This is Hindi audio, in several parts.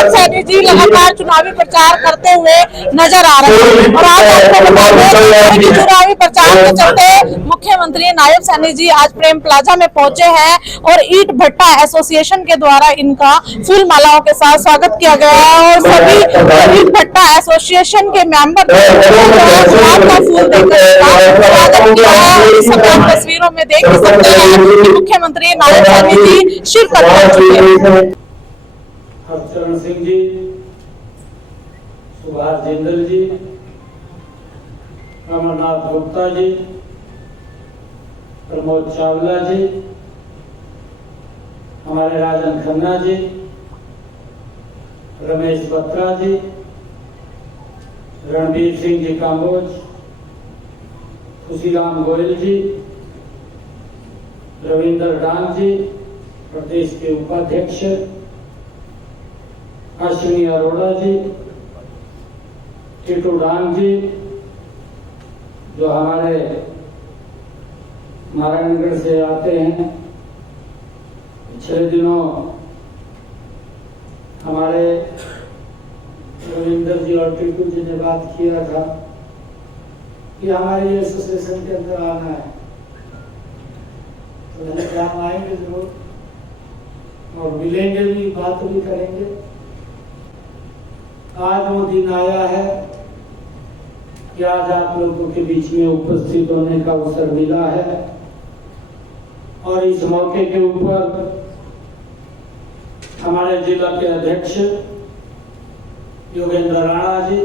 नायब सैनी जी लगातार चुनावी प्रचार करते हुए नजर आ रहे हैं और आज आपको बता दें कि चुनावी प्रचार के चलते मुख्यमंत्री नायब सैनी जी आज प्रेम प्लाजा में पहुंचे हैं और ईट भट्टा एसोसिएशन के द्वारा इनका फूल मालाओं के साथ स्वागत किया गया है और सभी ईट भट्टा एसोसिएशन के मेंबर गुलाब का फूल देकर स्वागत किया है। इस समय आप तस्वीरों में देख सकते हैं कि मुख्यमंत्री नायब सैनी जी शिरकत कर चुके हैं। हरचरण सिंह जी, सुभाष जिंदल जी, अमरनाथ गुप्ता जी, प्रमोद चावला जी, हमारे राजन खन्ना जी, रमेश बत्रा जी, रणबीर सिंह जी काम्बोज, खुशीराम गोयल जी, रविंदर डांग जी, प्रदेश के उपाध्यक्ष अश्विनी अरोड़ा जी, टिटू डांग जी, जो हमारे नारायणगढ़ से आते हैं। पिछले दिनों हमारे रविंदर जी और टिटू जी ने बात किया था कि हमारी एसोसिएशन के अंदर आना है, तो मैंने हम आएंगे जरूर और मिलेंगे भी, बात भी करेंगे। आज वो दिन आया है कि आज आप लोगों के बीच में उपस्थित होने का अवसर मिला है और इस मौके के ऊपर हमारे जिला के अध्यक्ष योगेंद्र राणा जी,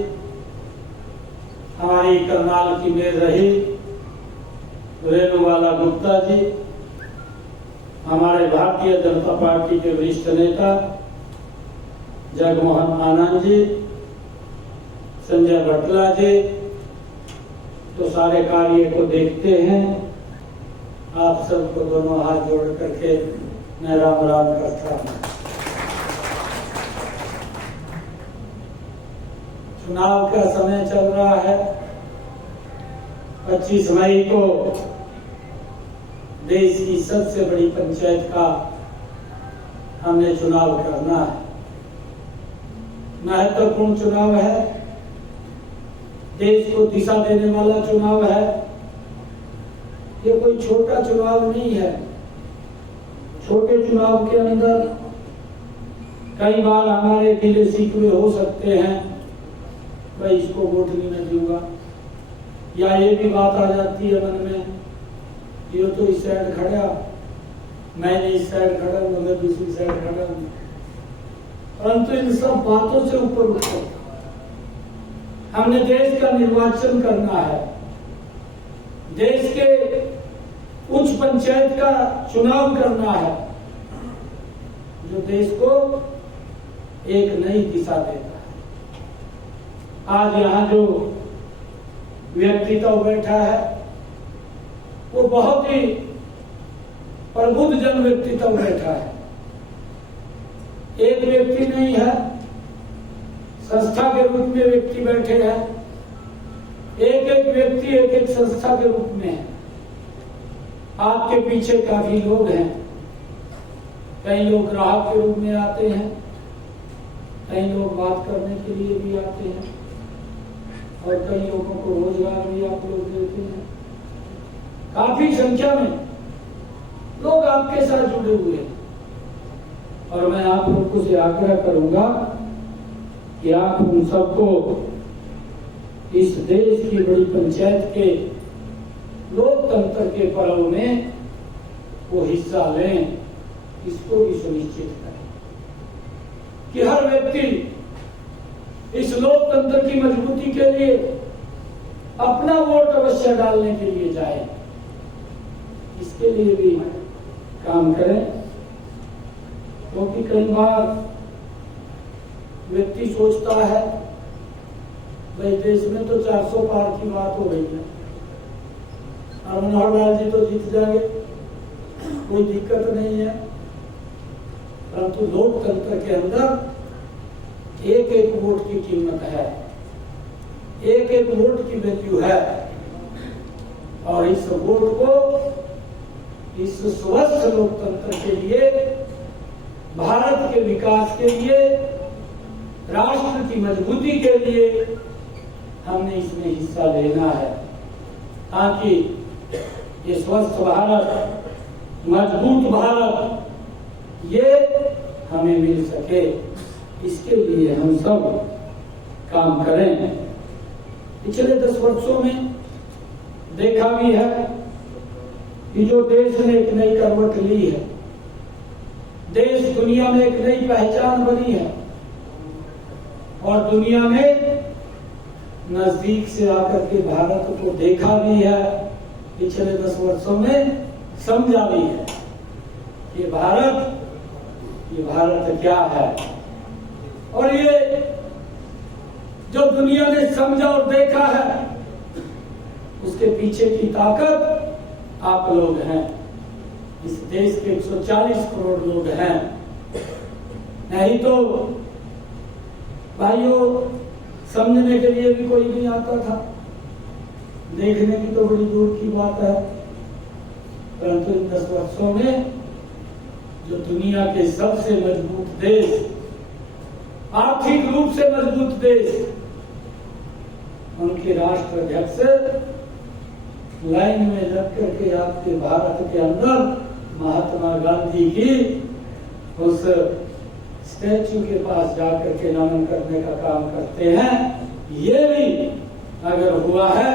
हमारी करनाल की मेयर रही रेणुवाला गुप्ता जी, हमारे भारतीय जनता पार्टी के वरिष्ठ नेता जगमोहन आनंद जी, संजय भटला जी, तो सारे कार्य को देखते हैं। आप सबको दोनों हाथ जोड़ करके मैं राम राम करता हूं। चुनाव का समय चल रहा है। 25 मई को देश की सबसे बड़ी पंचायत का हमने चुनाव करना है। महत्वपूर्ण चुनाव है, देश को दिशा देने वाला चुनाव है। ये कोई छोटा चुनाव नहीं है। छोटे चुनाव के अंदर कई बार हमारे गिले शिकवे हो सकते हैं, भाई इसको वोट नहीं मैं दूंगा, या ये भी बात आ जाती है मन में, ये तो इस साइड खड़ा, मैं नहीं इस साइड खड़ा हूं, मैं दूसरी साइड खड़ा हूं। परंतु इन सब बातों से ऊपर उठकर हमने देश का निर्वाचन करना है। देश के उच्च पंचायत का चुनाव करना है, जो देश को एक नई दिशा देता है। आज यहाँ जो व्यक्तित्व बैठा है वो बहुत ही प्रबुद्ध जन व्यक्तित्व बैठा है। एक व्यक्ति नहीं है, संस्था के रूप में व्यक्ति बैठे हैं। एक एक व्यक्ति एक एक संस्था के रूप में है। आपके पीछे काफी लोग हैं। कई लोग ग्राहक के रूप में आते हैं, कई लोग बात करने के लिए भी आते हैं और कई लोगों को रोजगार भी आप लोग देते हैं। काफी संख्या में लोग आपके साथ जुड़े हुए हैं और मैं आप लोगों से आग्रह करूंगा कि आप उन सबको इस देश की बड़ी पंचायत के लोकतंत्र के पर्व में वो हिस्सा लें, इसको भी सुनिश्चित करें कि हर व्यक्ति इस लोकतंत्र की मजबूती के लिए अपना वोट अवश्य डालने के लिए जाए। इसके लिए भी काम करें, क्योंकि कई बार व्यक्ति सोचता है भाई देश में तो 400 पार की बात हो रही है, मनोहर लाल जी तो जीत जाएंगे, कोई दिक्कत नहीं है। परंतु लोकतंत्र के अंदर एक एक वोट की कीमत है, एक एक वोट की वैल्यू है और इस वोट को इस स्वस्थ लोकतंत्र के लिए, भारत के विकास के लिए की मजबूती के लिए हमने इसमें हिस्सा लेना है, ताकि ये स्वस्थ भारत, मजबूत भारत ये हमें मिल सके। इसके लिए हम सब काम करें। पिछले 10 वर्षों में देखा भी है कि जो देश ने एक नई करवट ली है, देश दुनिया में एक नई पहचान बनी है और दुनिया में नजदीक से आकर के भारत को देखा भी है। पिछले 10 वर्षों में समझा भी है कि ये भारत क्या है। और ये जो दुनिया ने समझा और देखा है, उसके पीछे की ताकत आप लोग हैं। इस देश के 140 करोड़ लोग हैं। नहीं तो भाइयों, समझने के लिए भी कोई नहीं आता था, देखने की तो बड़ी दूर की बात है। परंतु इन 10 वर्षों में जो दुनिया के सबसे मजबूत देश, आर्थिक रूप से मजबूत देश, उनके राष्ट्राध्यक्ष लाइन में लग करके आपके भारत के अंदर महात्मा गांधी की उस स्टैच्यू के पास जाकर के नमन करने का काम करते हैं। ये भी अगर हुआ है,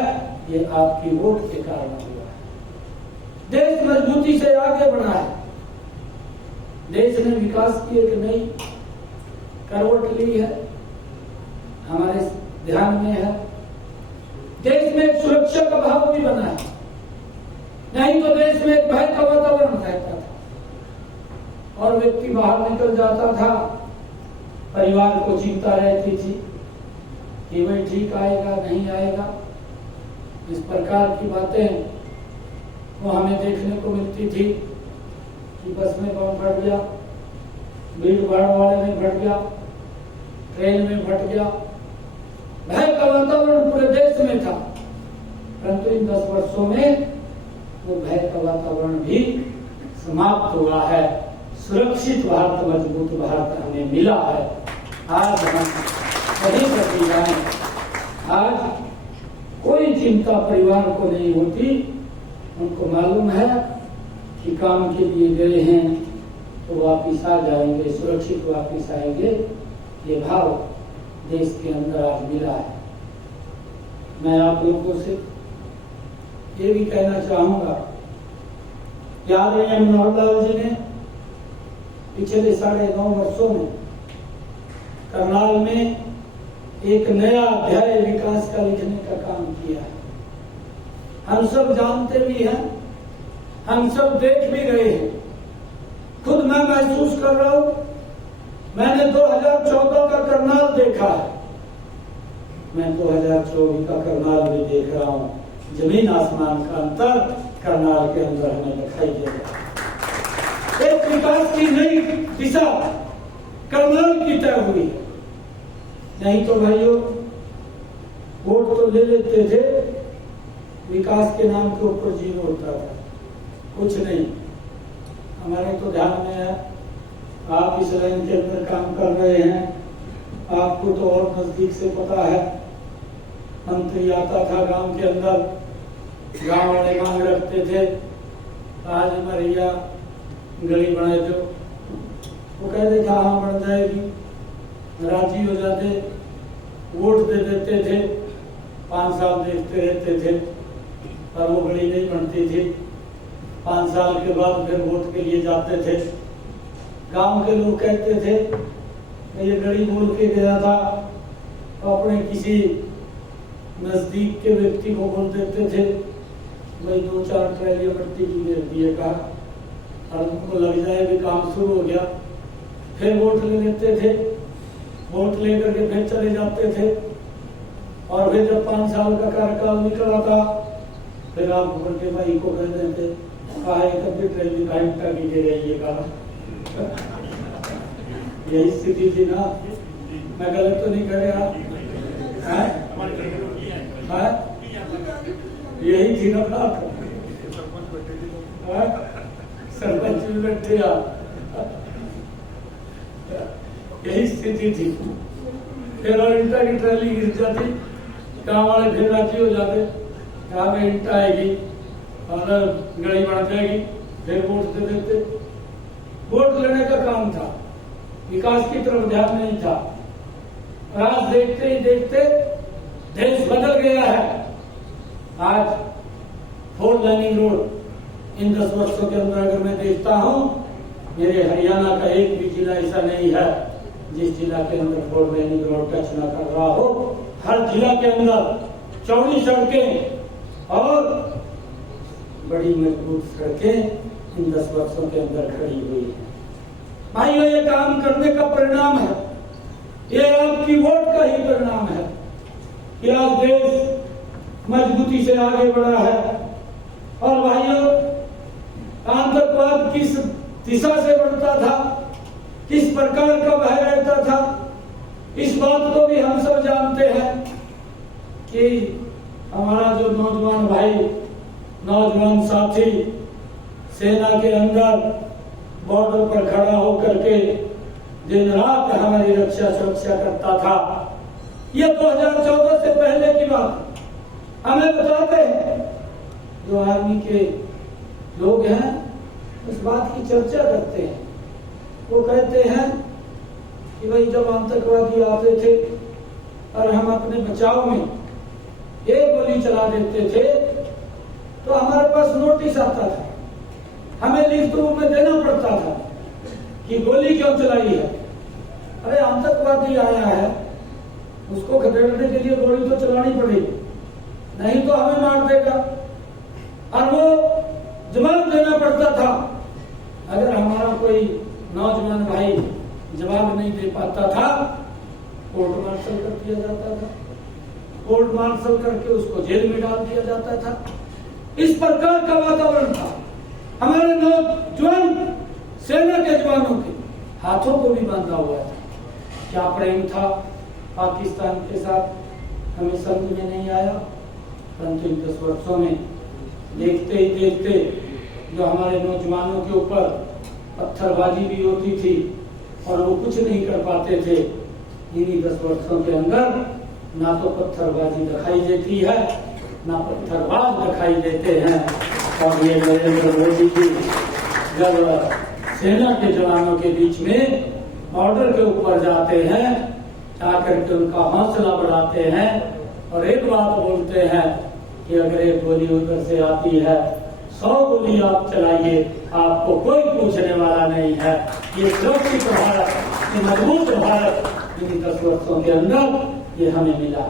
ये आपकी वोट के कारण हुआ है। देश मजबूती से आगे बढ़ा है। देश ने विकास की एक नई करवट ली है, हमारे ध्यान में है। देश में एक सुरक्षा का भाव भी बना है। नहीं तो देश में एक भय का वातावरण रहता था और व्यक्ति बाहर निकल जाता था, परिवार को चिंता रहती थी कि वह ठीक आएगा नहीं आएगा। इस प्रकार की बातें वो हमें देखने को मिलती थी कि बस में बम फट गया, भीड़ भाड़ वाले में फट गया, ट्रेन में फट गया। भय का वातावरण पूरे देश में था। परंतु इन 10 वर्षों में वो भय का वातावरण भी समाप्त हुआ है। सुरक्षित भारत, मजबूत भारत हमें मिला है। आज हम सही करती जाए। आज कोई चिंता परिवार को नहीं होती। उनको मालूम है कि काम के लिए गए हैं तो वापिस आ जाएंगे, सुरक्षित वापिस आएंगे। ये भाव देश के अंदर आज मिला है। मैं आप लोगों से ये भी कहना चाहूंगा, याद है मनोहर लाल जी ने पिछले 9.5 वर्षों में करनाल में एक नया अध्याय विकास का लिखने का काम किया है। हम सब जानते भी हैं, हम सब देख भी रहे हैं। खुद मैं महसूस कर रहा हूं। मैंने 2014 का करनाल देखा है, मैं 2024 का करनाल भी देख रहा हूं। जमीन आसमान का अंतर करनाल के अंदर हमें दिखाई दे रहा है। एक विकास की नई दिशा करनाल की तय हुई है। नहीं तो भाइयों, वोट तो ले लेते थे, विकास के नाम के ऊपर जीरो होता था, कुछ नहीं। हमारे तो ध्यान में है, आप इस लाइन के अंदर काम कर रहे हैं, आपको तो और नजदीक से पता है। मंत्री आता था गांव के अंदर, गांव वाले मांग रखते थे, आज मरिया गली बनाए दो। वो कहते था हाँ बन जाएगी, राजी हो जाते, वोट दे देते थे। 5 साल देखते रहते थे पर वो गली नहीं बनती थी। 5 साल के बाद फिर वोट के लिए जाते थे। गांव के लोग कहते थे ये गली बोल के गया था, तो अपने किसी नजदीक के व्यक्ति को बोल देते थे भाई 2-4 ट्रैली मिट्टी की दे दिएगा, और उनको लग जाए भी काम शुरू हो गया। फिर वोट ले लेते थे, वोट लेकर के फिर चले जाते थे। और फिर जब 5 साल का कार्यकाल निकला था, फिर आप बड़े भाई को कह देते कभी ट्रेन घंटा कीजिए रहिएगा। यही स्थिति थी ना, मैं गलत तो नहीं कर रहा? यही थी ना बात। सरपंच भी बैठे आप, यही स्थिति थी। फिर और ईंटा की ट्राली गिर जाती, गाँव वाले फिर राजी हो जाते, कहा में ईंटा आएगी और गड़ी बढ़ जाएगी, फिर वोट दे देते। वोट लेने का काम था, विकास की तरफ ध्यान नहीं था। और आज देखते ही देखते देश बदल गया है। आज 4 लाइनिंग रोड इन 10 वर्षों के अंदर अगर मैं देखता हूं, मेरे हरियाणा का एक भी जिला ऐसा नहीं है जिस जिला के अंदर 4 लाइनिंग रोड का चुनाव कर रहा हो। हर जिला के अंदर चौड़ी सड़कें और बड़ी मजबूत सड़कें इन 10 वर्षों के अंदर खड़ी हुई है। भाइयों, ये काम करने का परिणाम है, ये आपकी वोट का ही परिणाम है कि आज देश मजबूती से आगे बढ़ा है। और भाइयों, आतंकवाद किस दिशा से बढ़ता था, किस प्रकार का बह रहता था, इस बात को भी हम सब जानते हैं कि हमारा जो नौजवान भाई, नौजवान साथी सेना के अंदर बॉर्डर पर खड़ा होकर के दिन रात हमारी रक्षा सुरक्षा करता था। ये 2014 से पहले की बात हमें बताते हैं। जो आर्मी के लोग हैं इस बात की चर्चा करते हैं। वो कहते हैं कि भाई जब आतंकवादी आते थे और हम अपने बचाव में एक गोली चला देते थे तो हमारे पास नोटिस आता था, हमें लिखित रूप में देना पड़ता था कि गोली क्यों चलाई है। अरे आतंकवादी आया है, उसको खदेड़ने के लिए गोली तो चलानी पड़ेगी, नहीं तो हमें मार देगा। और वो जवाब देना पड़ता था। अगर हमारा कोई नौजवान भाई जवाब नहीं दे पाता था, कोर्ट मार्शल कर दिया जाता था, कोर्ट मार्शल करके उसको जेल में डाल दिया जाता था। इस प्रकार का वातावरण था। हमारे नौजवान सेना के जवानों के हाथों को भी बांधा हुआ था। क्या प्रेम था पाकिस्तान के साथ, हमें समझ में नहीं आया। परंतु इन 10 वर्षों में देखते ही देखते जो हमारे नौजवानों के ऊपर पत्थरबाजी भी होती थी और वो कुछ नहीं कर पाते थे, इन्हीं 10 वर्षों के अंदर ना तो पत्थरबाजी दिखाई देती है, ना पत्थरबाज दिखाई देते हैं। और ये नरेंद्र मोदी जी जब सेना के जवानों के बीच में बॉर्डर के ऊपर जाते हैं, जाकर के उनका हौसला बढ़ाते हैं और एक बात बोलते हैं कि अगर एक गोली उधर से आती है 100 गोली आप चलाइए, आपको कोई पूछने वाला नहीं है। ये सुरक्षित भारत, ये मजबूत भारत इन 10 वर्षों के अंदर ये हमें मिला।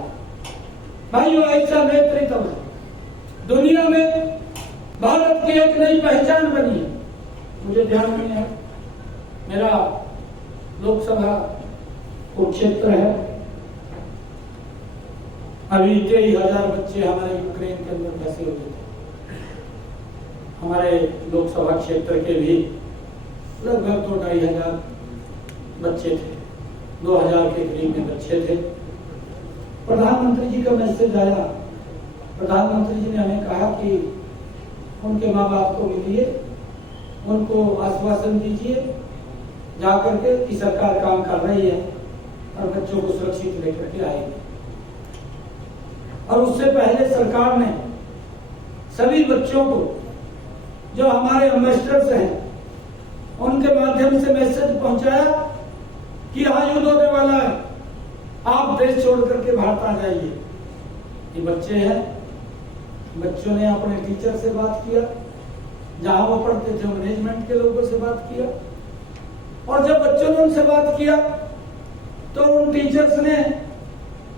भाइयों, ऐसा नेतृत्व है दुनिया में, भारत की एक नई पहचान बनी है। मुझे ध्यान नहीं है, मेरा लोकसभा कुरुक्षेत्र है। अभी 23,000 बच्चे हमारे यूक्रेन के अंदर फंसे हुए थे। हमारे लोकसभा क्षेत्र के भी लगभग 2-2,500 बच्चे थे, 2,000 के करीब में बच्चे थे। प्रधानमंत्री जी का मैसेज आया, प्रधानमंत्री जी ने हमें कहा कि उनके माँ बाप को मिलिए, उनको आश्वासन दीजिए जाकर के कि सरकार काम कर रही है और बच्चों को सुरक्षित लेकर के आएगी। और उससे पहले सरकार ने सभी बच्चों को, जो हमारे एम्बेसडर्स हैं, उनके माध्यम से मैसेज पहुंचाया कि यहाँ युद्ध होने वाला है, आप देश छोड़ करके भारत आ जाइए। ये बच्चे हैं, बच्चों ने अपने टीचर से बात किया, जहां वो पढ़ते थे मैनेजमेंट के लोगों से बात किया। और जब बच्चों ने उनसे बात किया तो उन टीचर्स ने,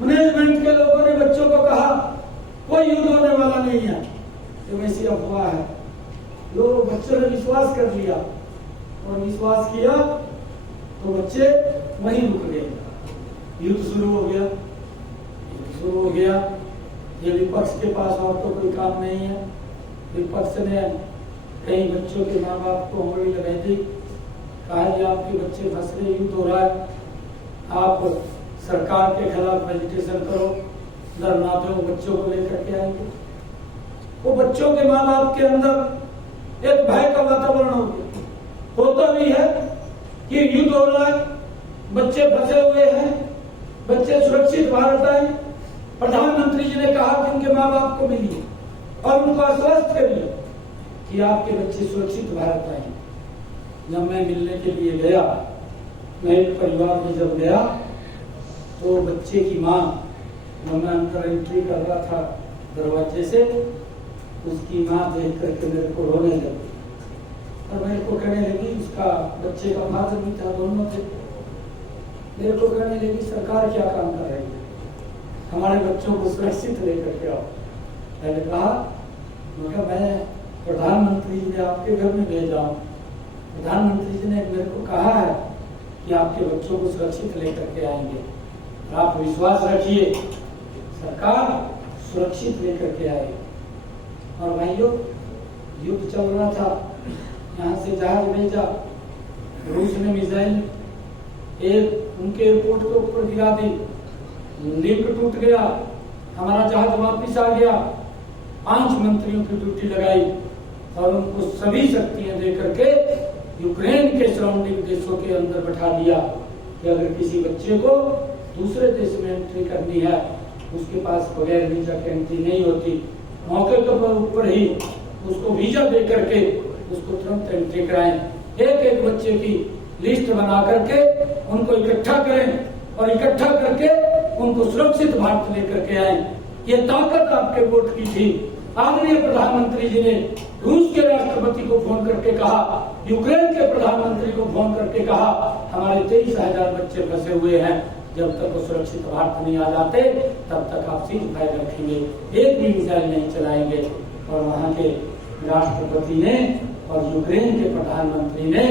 मैनेजमेंट के लोगों ने बच्चों को कहा कोई युद्ध होने वाला नहीं है, ये वैसी अफवाह है। लोग, बच्चों ने विश्वास कर लिया और विश्वास किया तो बच्चे वहीं रुक गए। युद्ध शुरू हो गया, युद्ध शुरू हो गया। ये विपक्ष के पास और तो कोई काम नहीं है। विपक्ष ने कई बच्चों के माँ बाप को उंगली लगा दी, कहा कि आपके बच्चे फंस रहे, युद्ध हो रहा है, आप सरकार के खिलाफ एजिटेशन करो, धरना दो, बच्चों को लेकर के आएंगे। वो बच्चों के माँ बाप के अंदर एक भय का वातावरण हो गया। होता भी है कि युद्ध हो रहा है, बच्चे फंसे हुए हैं, बच्चे भारत आई। प्रधानमंत्री जी ने कहा कि उनके माँ बाप को मिलिए और उनको आश्वस्त करिए कि आपके बच्चे सुरक्षित भारत आएंगे। जब मैं मिलने के लिए गया, मैं एक परिवार में जब गया तो बच्चे की माँ, जब मैं अंदर एंट्री कर रहा था दरवाजे से, उसकी माँ देख करके मेरे को रोने लगी और मेरे को कहने लगी, उसका बच्चे का फादर भी था, दोनों थे। मेरे को कहने लगी सरकार क्या काम कर रही है, हमारे बच्चों को सुरक्षित लेकर के आओ। मैंने कहा मैं प्रधानमंत्री जी ने आपके घर में भेजा हूँ, प्रधानमंत्री जी ने मेरे को कहा है कि आपके बच्चों को सुरक्षित लेकर के आएंगे, आप विश्वास रखिए, सरकार सुरक्षित लेकर के आएगी। और भाइयों, युद्ध चल रहा था, यहाँ से जहाज भेजा, रूस ने मिसाइल एक उनके एयरपोर्ट के ऊपर गिरा दी, लिंक टूट गया, हमारा जहाज वापिस आ गया। 5 मंत्रियों की ड्यूटी लगाई और उनको सभी शक्तियां दे करके यूक्रेन के सराउंडिंग देशों के अंदर बैठा दिया कि अगर किसी बच्चे को दूसरे देश में एंट्री करनी है, उसके पास बगैर वीजा के एंट्री नहीं होती, मौके के ऊपर ही उसको वीजा दे करके उसको तुरंत एंट्री कराएं। एक बच्चे की लिस्ट बना करके उनको इकट्ठा करें और इकट्ठा करके उनको सुरक्षित भारत लेकर के आए। ये ताकत आपके वोट की थी। आदरणीय प्रधानमंत्री जी ने रूस के राष्ट्रपति को फोन करके कहा, यूक्रेन के प्रधानमंत्री को फोन करके कहा, हमारे 23,000 बच्चे फंसे हुए हैं, जब तक वो सुरक्षित भारत नहीं आ जाते तब तक आप सीज फायर रखेंगे, एक भी मिसाइल नहीं चलाएंगे। और वहाँ के राष्ट्रपति ने और यूक्रेन के प्रधानमंत्री ने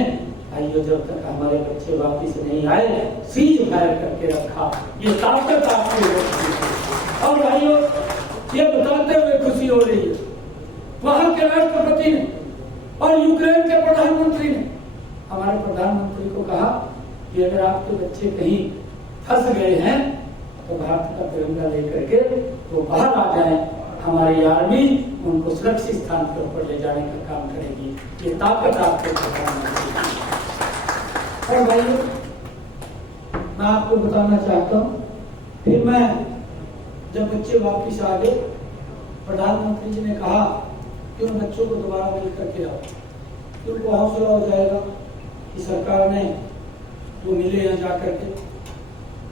भाइयों जब तक हमारे बच्चे वापिस नहीं आए सीज फायर करके रखा। ये ताकत आपकी होती है। और भाइयों, ये बताते हुए खुशी हो रही है, वहां के राष्ट्रपति ने और यूक्रेन के प्रधानमंत्री ने हमारे प्रधानमंत्री को कहा कि अगर आपके बच्चे कहीं फंस गए हैं तो भारत का तिरंगा लेकर के वो बाहर आ जाएं, हमारी आर्मी उनको सुरक्षित स्थान के ऊपर ले जाने का काम करेगी। ये ताकत आपके प्रधानमंत्री। और भाइयों, मैं आपको बताना चाहता हूँ, फिर मैं जब बच्चे वापिस आ गए, प्रधानमंत्री जी ने कहा कि उन बच्चों को दोबारा मिल करके आओ, कि उनको हौसला हो जाएगा कि सरकार ने वो मिले यहाँ जा करके।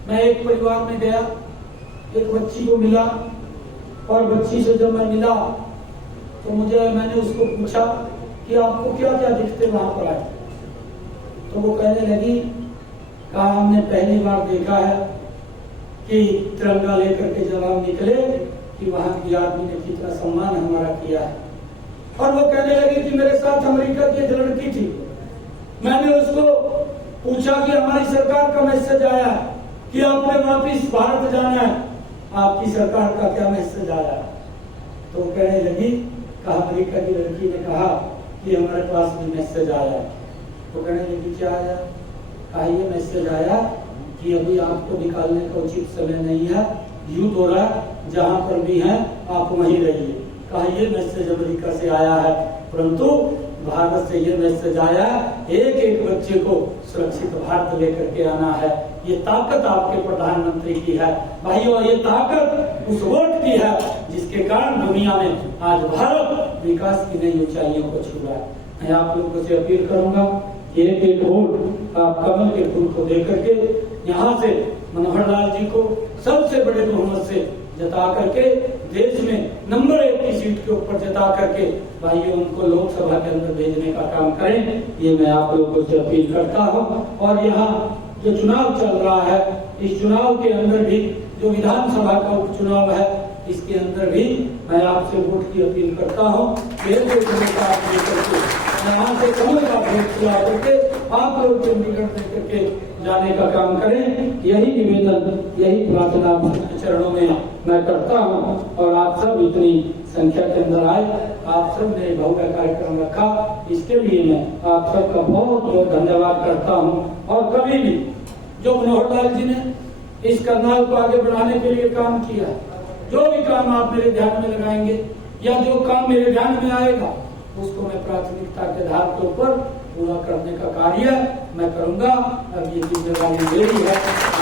मैं एक परिवार में गया, एक बच्ची को मिला और बच्ची से जब मैं मिला तो मैंने उसको पूछा कि आपको क्या क्या दिखते वहां पर आए, तो वो कहने लगी, कहा हमने पहली बार देखा है कि तिरंगा लेकर के जब हम निकले कि वहां की आदमी ने कितना सम्मान हमारा किया है। और वो कहने लगी कि मेरे साथ अमेरिका की एक लड़की थी, मैंने उसको पूछा कि हमारी सरकार का मैसेज आया है कि आपने वापिस भारत जाना है, आपकी सरकार का क्या मैसेज आया है? तो कहने लगी, कहा अमेरिका की लड़की ने कहा कि हमारे पास भी मैसेज आया है। तो कहने लगी क्या आया? कहा ये मैसेज आया कि अभी आपको निकालने का उचित समय नहीं है, युद्ध हो रहा है, जहां पर भी हैं आप वहीं रहिए। कहा ये मैसेज अमेरिका से आया है, परंतु भारत से ये मैसेज आया, एक बच्चे को सुरक्षित भारत लेकर के आना है। ये ताकत आपके प्रधानमंत्री की है। भाइयों, ये ताकत उस वोट की है जिसके कारण दुनिया में आज भारत विकास की नई ऊंचाइयों को छू रहा है। मैं आप लोगों से अपील करूंगा कि एक वोट आप कमल के फूल को दे करके यहाँ से मनोहर लाल जी को सबसे बड़े बहुमत से जता करके देश में नंबर 1 की सीट के ऊपर जता करके भाइयों उनको लोकसभा के अंदर भेजने का काम करें, ये मैं आप लोगों से अपील करता हूँ। और यहाँ जो चुनाव चल रहा है, इस चुनाव के अंदर भी जो विधानसभा का उपचुनाव है, इसके अंदर भी मैं आपसे वोट की अपील करता हूँ। यहाँ से कमल का वोट चुना करके आप लोग चंडीगढ़ लेकर के जाने का काम करें, यही निवेदन, यही प्रार्थना चरणों में मैं करता हूँ। और आप सब इतनी संख्या के अंदर आए, आप सब ने भव्य कार्यक्रम रखा, इसके लिए मैं आप सबका बहुत बहुत धन्यवाद करता हूँ। और कभी भी जो मनोहर लाल जी ने इस करनाल को आगे बढ़ाने के लिए काम किया, जो भी काम आप मेरे ध्यान में लगाएंगे या जो काम मेरे ध्यान में आएगा, उसको मैं प्राथमिकता के आधार के ऊपर पूरा करने का कार्य मैं करूंगा। अब ये जिम्मेदारी मेरी है,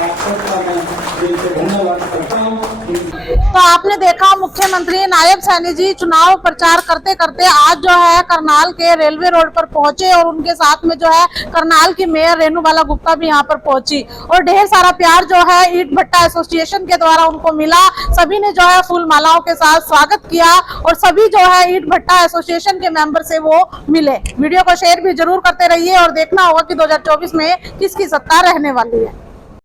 आप सबका मैं दिल से धन्यवाद करता हूँ। तो आपने देखा मुख्यमंत्री नायब सैनी जी चुनाव प्रचार करते करते आज जो है करनाल के रेलवे रोड पर पहुंचे और उनके साथ में जो है करनाल की मेयर रेणुबाला गुप्ता भी यहां पर पहुंची और ढेर सारा प्यार जो है ईंट भट्टा एसोसिएशन के द्वारा उनको मिला। सभी ने जो है फूल मालाओं के साथ स्वागत किया और सभी जो है ईंट भट्टा एसोसिएशन के मेंबर से वो मिले। वीडियो को शेयर भी जरूर करते रहिए और देखना होगा कि 2024 में किसकी सत्ता रहने वाली है।